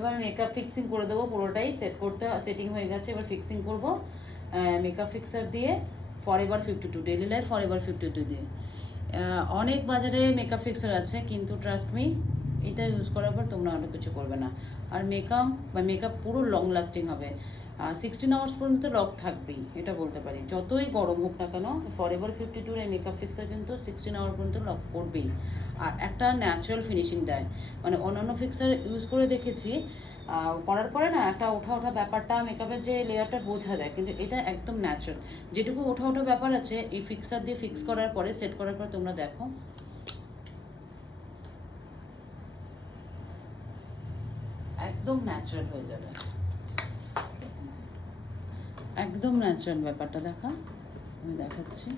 এবার makeup fixing করে দেবো, পুরোটাই সেটিং হয়ে গেছে, এবার ফিক্সিং করব মেকআপ ফিক্সার দিয়ে, ফরএভার 52 ডেইলি লাইফ ফরএভার 52 দিয়ে। অনেক বাজারে মেকআপ ফিক্সার আছে, কিন্তু ট্রাস্ট মি এটা ইউজ করার পর তোমরা অনেক কিছু করবে না। আর মেকআপ পুরো লং লাস্টিং হবে, 16 আওয়ার্স পর্যন্ত লক থাকবেই, এটা বলতে পারি। যতই গরম হোক না কেন, ফরএভার 52 এই মেকআপ ফিক্সার কিন্তু 16 আওয়ার পর্যন্ত লক করবেই। আর একটা ন্যাচারাল ফিনিশিং দেয়, মানে অন্যান্য ফিক্সার ইউজ করে দেখেছি, করার পরে না একটা ওঠা ওঠা ব্যাপারটা, মেকআপের যে লেয়ারটা বোঝা যায়, কিন্তু এটা একদম ন্যাচারাল। যেটুকু ওঠা ওঠা ব্যাপার আছে এই ফিক্সার দিয়ে ফিক্স করার পরে, সেট করার পরে তোমরা দেখো একদম ন্যাচারাল হয়ে যাবে, একদম ন্যাচারাল ব্যাপারটা দেখা আমি দেখাচ্ছি।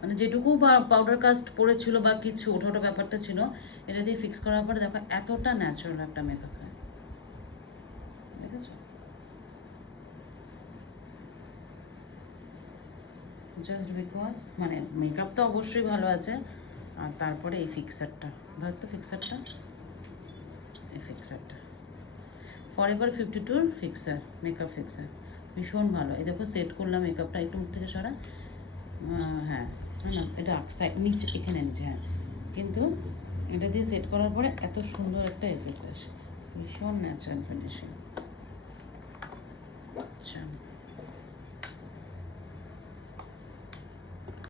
মানে যেটুকু বা পাউডার কাস্ট পড়েছিল বা কিছু ওঠা ওঠা ব্যাপারটা ছিল, এটা দিয়ে ফিক্স করার পরে দেখো এতটা ন্যাচারাল একটা মেকআপ হয়, দেখেছো? জাস্ট বিকজ মানে মেকআপ তো অবশ্যই ভালো আছে, আর তারপরে এই ফিক্সারটা, ধর তো ফিক্সারটা, এই ফিক্সারটা ফরএভার 52 ফিক্সার, মেকআপ ফিক্সার ভীষণ ভালো। এই দেখো সেট করলাম মেকআপটা, একটু মুখ থেকে সরা, হ্যাঁ না এটা সাইড নিচে, এখানে নিচে, হ্যাঁ। কিন্তু এটা দিয়ে সেট করার পরে এত সুন্দর একটা এফেক্ট আসে, ভীষণ ন্যাচারাল ফিনিশিং। আচ্ছা